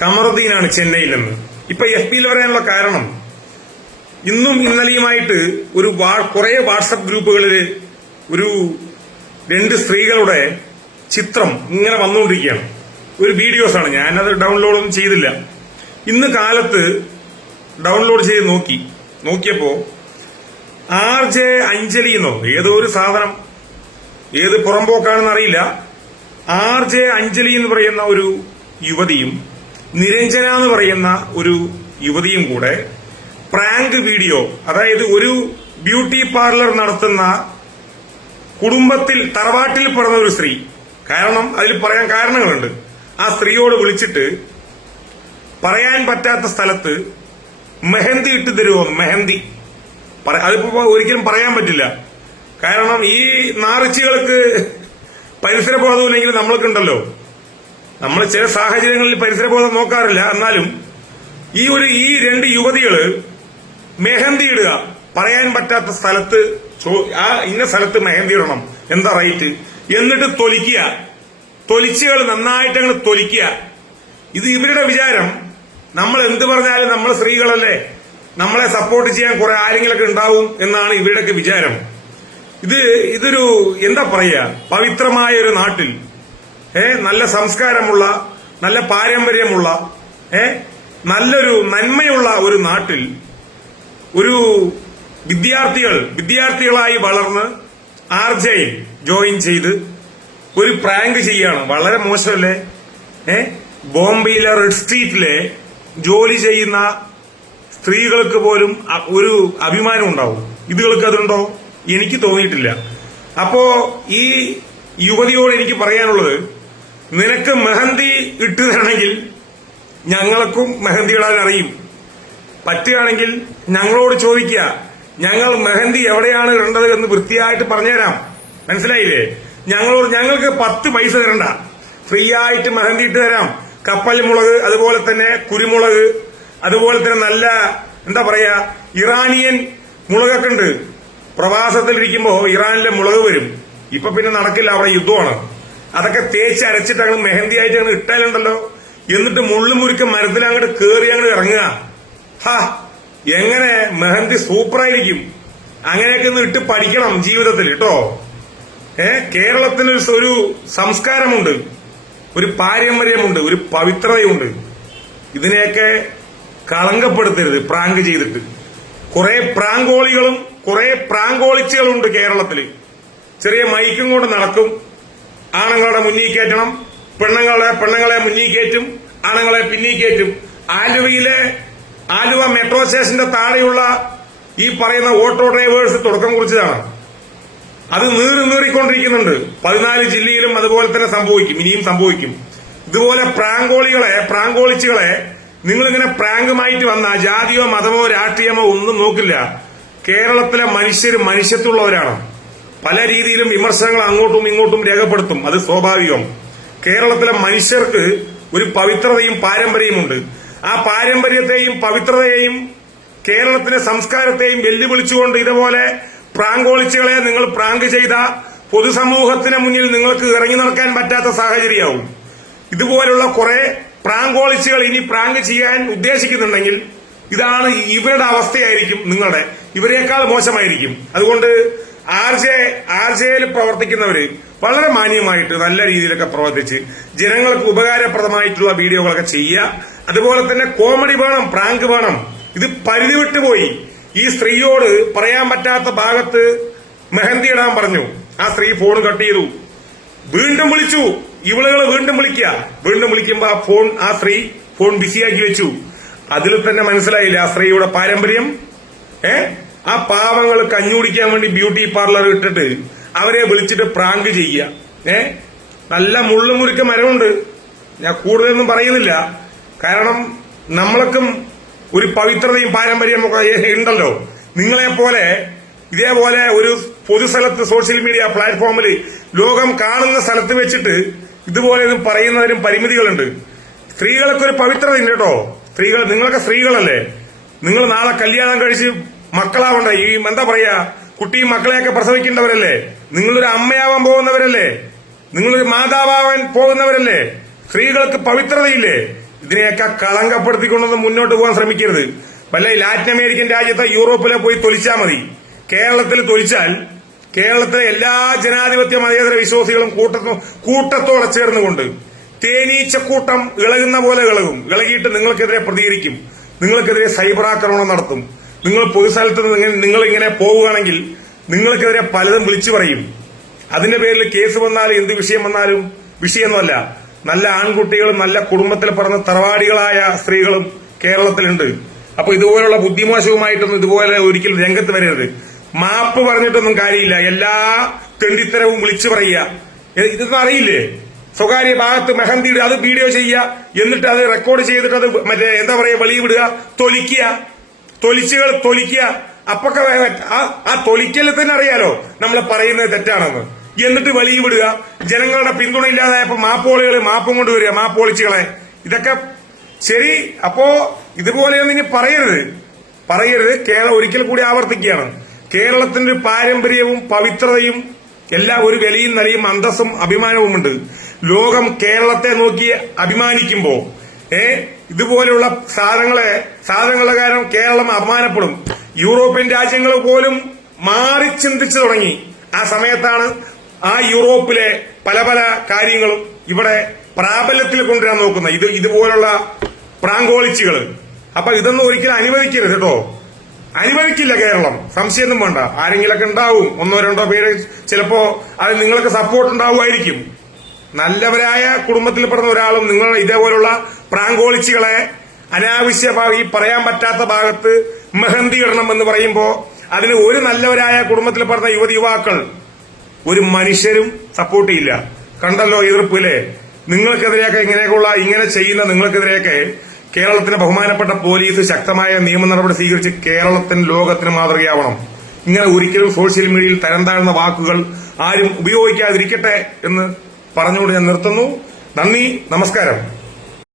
കമറുദ്ദീനാണ് ചെന്നൈയിൽ നിന്ന് ഇപ്പൊ എഫ് പിയിൽ വരാനുള്ള കാരണം ഇന്നും ഇന്നലെയുമായിട്ട് ഒരു കുറെ വാട്സപ്പ് ഗ്രൂപ്പുകളിൽ ഒരു രണ്ട് സ്ത്രീകളുടെ ചിത്രം ഇങ്ങനെ വന്നുകൊണ്ടിരിക്കുകയാണ്. ഒരു വീഡിയോസാണ് ഞാനത് ഡൗൺലോഡൊന്നും ചെയ്തില്ല. ഇന്ന് കാലത്ത് ഡൗൺലോഡ് ചെയ്ത് നോക്കി. നോക്കിയപ്പോ ആർ ജെ അഞ്ജലി എന്നോ ഏതോ ഒരു സാധനം ഏത് പുറമ്പോക്കാണെന്ന് അറിയില്ല. ആർ ജെ അഞ്ജലി എന്ന് പറയുന്ന ഒരു യുവതിയും നിരഞ്ജന എന്ന് പറയുന്ന ഒരു യുവതിയും കൂടെ പ്രാങ്ക് വീഡിയോ അതായത് ഒരു ബ്യൂട്ടി പാർലർ നടത്തുന്ന കുടുംബത്തിൽ തറവാട്ടിൽ പിറന്ന ഒരു സ്ത്രീ കാരണം അതിൽ പറയാൻ കാരണങ്ങളുണ്ട്. ആ സ്ത്രീയോട് വിളിച്ചിട്ട് പറയാൻ പറ്റാത്ത സ്ഥലത്ത് മെഹന്തി ഇട്ട് തരുമോ മെഹന്തി. അതിപ്പോ ഒരിക്കലും പറയാൻ പറ്റില്ല. കാരണം ഈ നാറിച്ചികൾക്ക് പരിസരബോധമില്ലെങ്കിൽ നമ്മൾക്കുണ്ടല്ലോ. നമ്മൾ ചില സാഹചര്യങ്ങളിൽ പരിസരബോധം നോക്കാറില്ല. എന്നാലും ഈ ഒരു ഈ രണ്ട് യുവതികൾ മെഹന്തി ഇടുക പറയാൻ പറ്റാത്ത സ്ഥലത്ത് ആ ഇന്ന സ്ഥലത്ത് മെഹന്തി ഇടണം. എന്താ റൈറ്റ്? എന്നിട്ട് തൊലിക്കുക. തൊലിച്ചുകൾ നന്നായിട്ട് അങ്ങ് തൊലിക്കുക. ഇത് ഇവരുടെ വിചാരം. നമ്മൾ എന്ത് പറഞ്ഞാലും നമ്മൾ സ്ത്രീകളല്ലേ. നമ്മളെ സപ്പോർട്ട് ചെയ്യാൻ കുറെ ആരെങ്കിലൊക്കെ ഉണ്ടാവും എന്നാണ് ഇവരുടെയൊക്കെ വിചാരം. ഇത് ഇതൊരു എന്താ പറയുക? പവിത്രമായ ഒരു നാട്ടിൽ ഏ നല്ല സംസ്കാരമുള്ള നല്ല പാരമ്പര്യമുള്ള ഏ നല്ലൊരു നന്മയുള്ള ഒരു നാട്ടിൽ ഒരു വിദ്യാർത്ഥികൾ വിദ്യാർത്ഥികളായി വളർന്ന് ആർ ജെയിൽ ജോയിൻ ചെയ്ത് ഒരു പ്രാങ്ക് ചെയ്യാണ് വളരെ മോശമല്ലേ? ഏ ബോംബെയിലെ റെഡ് സ്ട്രീറ്റിലെ ജോലി ചെയ്യുന്ന സ്ത്രീകൾക്ക് പോലും ഒരു അഭിമാനം ഉണ്ടാവും. ഇതുകൾക്ക് അതുണ്ടോ? എനിക്ക് തോന്നിയിട്ടില്ല. അപ്പോ ഈ യുവതിയോട് എനിക്ക് പറയാനുള്ളത് നിനക്ക് മെഹന്തി ഇട്ടു തരണമെങ്കിൽ ഞങ്ങൾക്കും മെഹന്തി ഇടാൻ അറിയും. പറ്റുകയാണെങ്കിൽ ഞങ്ങളോട് ചോദിക്കുക ഞങ്ങൾ മെഹന്തി എവിടെയാണ് ഇടേണ്ടത് എന്ന് വൃത്തിയായിട്ട് പറഞ്ഞുതരാം. മനസ്സിലായില്ലേ? ഞങ്ങളോട് ഞങ്ങൾക്ക് പത്ത് പൈസ തരണ്ട. ഫ്രീ ആയിട്ട് മെഹന്തി ഇട്ട് തരാം കപ്പൽ മുളക് അതുപോലെ തന്നെ കുരുമുളക് അതുപോലെ തന്നെ നല്ല എന്താ പറയാ ഇറാനിയൻ മുളകൊക്കെ ഉണ്ട്. പ്രവാസത്തിലിരിക്കുമ്പോ ഇറാനിലെ മുളക് വരും. ഇപ്പൊ പിന്നെ നടക്കില്ല അവിടെ യുദ്ധമാണ്. അതൊക്കെ തേച്ച് അരച്ചിട്ട് അങ്ങനെ മെഹന്തി ആയിട്ട് അങ്ങനെ ഇട്ടാലുണ്ടല്ലോ. എന്നിട്ട് മുള്ളുമുരുക്ക മരത്തിൽ അങ്ങോട്ട് കേറി അങ്ങോട്ട് ഇറങ്ങുക. ഹാ എങ്ങനെ മെഹന്തി സൂപ്പറായിരിക്കും. അങ്ങനെയൊക്കെ ഒന്ന് ഇട്ട് പഠിക്കണം ജീവിതത്തിൽ കേട്ടോ. ഏ കേരളത്തിന് ഒരു സംസ്കാരമുണ്ട്. ഒരു പാരമ്പര്യമുണ്ട് ഒരു പവിത്രതയുണ്ട്. ഇതിനെയൊക്കെ കളങ്കപ്പെടുത്തരുത് പ്രാങ്ക് ചെയ്തിട്ട്. കുറെ പ്രാങ്കോളികളും കുറെ പ്രാങ്കോളിച്ചുകളുണ്ട് കേരളത്തിൽ. ചെറിയ മൈക്കും കൊണ്ട് നടക്കും. ആണുങ്ങളുടെ മുന്നിൽ കയറ്റണം പെണ്ണുങ്ങളെ പെണ്ണുങ്ങളെ മുന്നിൽ കയറ്റും ആണുങ്ങളെ പിന്നിൽ കയറ്റും. ആലുവയിലെ ആലുവ മെട്രോ സ്റ്റേഷന്റെ താഴെയുള്ള ഈ പറയുന്ന ഓട്ടോ ഡ്രൈവേഴ്സ് തുടക്കം കുറിച്ചതാണ്. അത് നീറി നീറിക്കൊണ്ടിരിക്കുന്നുണ്ട്. പതിനാല് ജില്ലയിലും അതുപോലെ തന്നെ സംഭവിക്കും ഇനിയും സംഭവിക്കും. ഇതുപോലെ പ്രാങ്കോളികളെ പ്രാങ്കോളിച്ചുകളെ നിങ്ങളിങ്ങനെ പ്രാങ്കുമായിട്ട് വന്ന ജാതിയോ മതമോ രാഷ്ട്രീയമോ ഒന്നും നോക്കില്ല. കേരളത്തിലെ മനുഷ്യർ മനുഷ്യത്തുള്ളവരാണ് പല രീതിയിലും വിമർശനങ്ങൾ അങ്ങോട്ടും ഇങ്ങോട്ടും രേഖപ്പെടുത്തും. അത് സ്വാഭാവികം. കേരളത്തിലെ മനുഷ്യർക്ക് ഒരു പവിത്രതയും പാരമ്പര്യമുണ്ട്. ആ പാരമ്പര്യത്തെയും പവിത്രതയെയും കേരളത്തിന്റെ സംസ്കാരത്തെയും വെല്ലുവിളിച്ചുകൊണ്ട് ഇതുപോലെ പ്രാങ്കോളിച്ചുകളെ നിങ്ങൾ പ്രാങ്ക് ചെയ്ത പൊതുസമൂഹത്തിന് മുന്നിൽ നിങ്ങൾക്ക് ഇറങ്ങി നടക്കാൻ പറ്റാത്ത സാഹചര്യമാവും. ഇതുപോലുള്ള കുറെ പ്രാങ്കോളിച്ചുകൾ ഇനി പ്രാങ്ക് ചെയ്യാൻ ഉദ്ദേശിക്കുന്നുണ്ടെങ്കിൽ ഇതാണ് ഇവരുടെ അവസ്ഥയായിരിക്കും നിങ്ങളുടെ. ഇവരെക്കാൾ മോശമായിരിക്കും. അതുകൊണ്ട് ആർ ജെ ആർ ജെയിൽ പ്രവർത്തിക്കുന്നവര് വളരെ മാന്യമായിട്ട് നല്ല രീതിയിലൊക്കെ പ്രവർത്തിച്ച് ജനങ്ങൾക്ക് ഉപകാരപ്രദമായിട്ടുള്ള വീഡിയോകളൊക്കെ ചെയ്യുക. അതുപോലെ തന്നെ കോമഡി വേണം പ്രാങ്ക് വേണം. ഇത് പരിധി വിട്ടുപോയി ഈ സ്ത്രീയോട് പറയാൻ പറ്റാത്ത ഭാഗത്ത് മെഹന്തി ഇടാൻ പറഞ്ഞു. ആ സ്ത്രീ ഫോൺ കട്ട് ചെയ്തു. വീണ്ടും വിളിച്ചു. ഇവളുകൾ വീണ്ടും വിളിക്കുക. വീണ്ടും വിളിക്കുമ്പോ ആ ഫോൺ ആ സ്ത്രീ ഫോൺ ബിസിയാക്കി വെച്ചു. അതിൽ തന്നെ മനസ്സിലായില്ല ആ സ്ത്രീയുടെ പാരമ്പര്യം? ഏ? ആ പാവങ്ങൾ കഞ്ഞുടിക്കാൻ വേണ്ടി ബ്യൂട്ടി പാർലർ ഇട്ടിട്ട് അവരെ വിളിച്ചിട്ട് പ്രാങ്ക് ചെയ്യുക. ഏ? നല്ല മുള്ളുമുരുക്ക മരമുണ്ട്. ഞാൻ കൂടുതലൊന്നും പറയുന്നില്ല. കാരണം നമ്മൾക്കും ഒരു പവിത്രതയും പാരമ്പര്യവും ഒക്കെ ഉണ്ടല്ലോ. നിങ്ങളെ പോലെ ഇതേപോലെ ഒരു പൊതുസ്ഥലത്ത് സോഷ്യൽ മീഡിയ പ്ലാറ്റ്ഫോമിൽ ലോകം കാണുന്ന സ്ഥലത്ത് വെച്ചിട്ട് ഇതുപോലെ പറയുന്നതിനും പരിമിതികളുണ്ട്. സ്ത്രീകൾക്കൊരു പവിത്രതയുണ്ട് കേട്ടോ. സ്ത്രീകൾ നിങ്ങളൊക്കെ സ്ത്രീകളല്ലേ? നിങ്ങൾ നാളെ കല്യാണം കഴിച്ച് മക്കളാവണ്ട. ഈ എന്താ പറയാ കുട്ടിയും മക്കളെയൊക്കെ പ്രസവിക്കേണ്ടവരല്ലേ? നിങ്ങളൊരു അമ്മയാവാൻ പോകുന്നവരല്ലേ? നിങ്ങളൊരു മാതാവാൻ പോകുന്നവരല്ലേ? സ്ത്രീകൾക്ക് പവിത്രതയില്ലേ? ഇതിനെയൊക്കെ കളങ്കപ്പെടുത്തിക്കൊണ്ടൊന്ന് മുന്നോട്ട് പോകാൻ ശ്രമിക്കരുത്. വല്ല ലാറ്റിൻ അമേരിക്കൻ രാജ്യത്തെ യൂറോപ്പിലെ പോയി തൊലിച്ചാൽ മതി. കേരളത്തിൽ തൊലിച്ചാൽ കേരളത്തിലെ എല്ലാ ജനാധിപത്യ മതേതര വിശ്വാസികളും കൂട്ടത്തോ കൂട്ടത്തോടെ ചേർന്നുകൊണ്ട് തേനീച്ചക്കൂട്ടം ഇളകുന്ന പോലെ ഇളകും. ഇളകിയിട്ട് നിങ്ങൾക്കെതിരെ പ്രതികരിക്കും. നിങ്ങൾക്കെതിരെ സൈബർ ആക്രമണം നടത്തും. നിങ്ങൾ പൊതുസ്ഥലത്ത് നിങ്ങൾ ഇങ്ങനെ പോവുകയാണെങ്കിൽ നിങ്ങൾക്കെതിരെ പലതും വിളിച്ചു പറയും. അതിന്റെ പേരിൽ കേസ് വന്നാലും എന്ത് വിഷയം വന്നാലും വിഷയമൊന്നുമല്ല. നല്ല ആൺകുട്ടികളും നല്ല കുടുംബത്തിൽ പറഞ്ഞ തറവാടികളായ സ്ത്രീകളും കേരളത്തിലുണ്ട്. അപ്പൊ ഇതുപോലുള്ള ബുദ്ധിമോശവുമായിട്ടൊന്നും ഇതുപോലെ ഒരിക്കലും രംഗത്ത് വരരുത്. മാപ്പ് പറഞ്ഞിട്ടൊന്നും കാര്യമില്ല. എല്ലാ തെണ്ടിത്തരവും വിളിച്ചു പറയുക. ഇതൊന്നും അറിയില്ലേ? സ്വകാര്യ ഭാഗത്ത് മെഹന്തിയുടെ അത് വീഡിയോ ചെയ്യുക എന്നിട്ട് അത് റെക്കോർഡ് ചെയ്തിട്ട് അത് മറ്റേ എന്താ പറയുക വെളിയിൽ വിടുക തൊലിക്കുക. തൊലിച്ചുകൾ തൊലിക്കുക. അപ്പൊക്കെ ആ തൊലിക്കലിൽ തന്നെ അറിയാലോ. നമ്മൾ പറയുന്നത് തെറ്റാണെന്ന്. എന്നിട്ട് വലിയ വിടുക. ജനങ്ങളുടെ പിന്തുണ ഇല്ലാതായപ്പോ മാപ്പോളികൾ മാപ്പും കൊണ്ടുവരിക മാപ്പോളിച്ചുകളെ ഇതൊക്കെ ശരി. അപ്പോ ഇതുപോലെയൊന്നും ഇനി പറയരുത്. പറയരുത്. കേരളം ഒരിക്കൽ കൂടി ആവർത്തിക്കുകയാണ്. കേരളത്തിന്റെ പാരമ്പര്യവും പവിത്രതയും എല്ലാ ഒരു വിലയും നിലയും അന്തസ്സും അഭിമാനവുമുണ്ട്. ലോകം കേരളത്തെ നോക്കി അഭിമാനിക്കുമ്പോ ഏ ഇതുപോലെയുള്ള സാധനങ്ങളെ സാധനങ്ങളുടെ കാരണം കേരളം അപമാനപ്പെടും. യൂറോപ്യൻ രാജ്യങ്ങൾ പോലും മാറി ചിന്തിച്ചു തുടങ്ങി. ആ സമയത്താണ് ആ യൂറോപ്പിലെ പല പല കാര്യങ്ങളും ഇവിടെ പ്രാബല്യത്തിൽ കൊണ്ടുവരാൻ നോക്കുന്നത്. ഇത് ഇതുപോലുള്ള പ്രാങ്കോളിച്ചുകൾ. അപ്പൊ ഇതൊന്നും ഒരിക്കലും അനുവദിക്കരുത് കേട്ടോ. അനുവദിക്കില്ല കേരളം. സംശയമൊന്നും വേണ്ട. ആരെങ്കിലൊക്കെ ഉണ്ടാവും. ഒന്നോ രണ്ടോ പേര് ചിലപ്പോ അത് നിങ്ങൾക്ക് സപ്പോർട്ട് ഉണ്ടാവുമായിരിക്കും. നല്ലവരായ കുടുംബത്തിൽ പറഞ്ഞ ഒരാളും നിങ്ങൾ ഇതേപോലുള്ള പ്രാങ്കോളിച്ചുകളെ അനാവശ്യ ഭാ- ഈ പറയാൻ പറ്റാത്ത ഭാഗത്ത് മെഹന്തി ഇടണം എന്ന് പറയുമ്പോൾ അതിന് ഒരു നല്ലവരായ കുടുംബത്തിൽ പറഞ്ഞ യുവതി യുവാക്കൾ ഒരു മനുഷ്യരും സപ്പോർട്ട് ചെയ്യില്ല. കണ്ടല്ലോ എതിർപ്പില്ലേ നിങ്ങൾക്കെതിരെയൊക്കെ ഇങ്ങനെയൊക്കെയുള്ള ഇങ്ങനെ ചെയ്യുന്ന നിങ്ങൾക്കെതിരെയൊക്കെ കേരളത്തിന് ബഹുമാനപ്പെട്ട പോലീസ് ശക്തമായ നിയമ നടപടി സ്വീകരിച്ച് കേരളത്തിന് ലോകത്തിന് മാതൃകയാവണം. ഇങ്ങനെ ഒരിക്കലും സോഷ്യൽ മീഡിയയിൽ തരം താഴ്ന്ന വാക്കുകൾ ആരും ഉപയോഗിക്കാതിരിക്കട്ടെ എന്ന് പറഞ്ഞുകൊണ്ട് ഞാൻ നിർത്തുന്നു. നന്ദി നമസ്കാരം.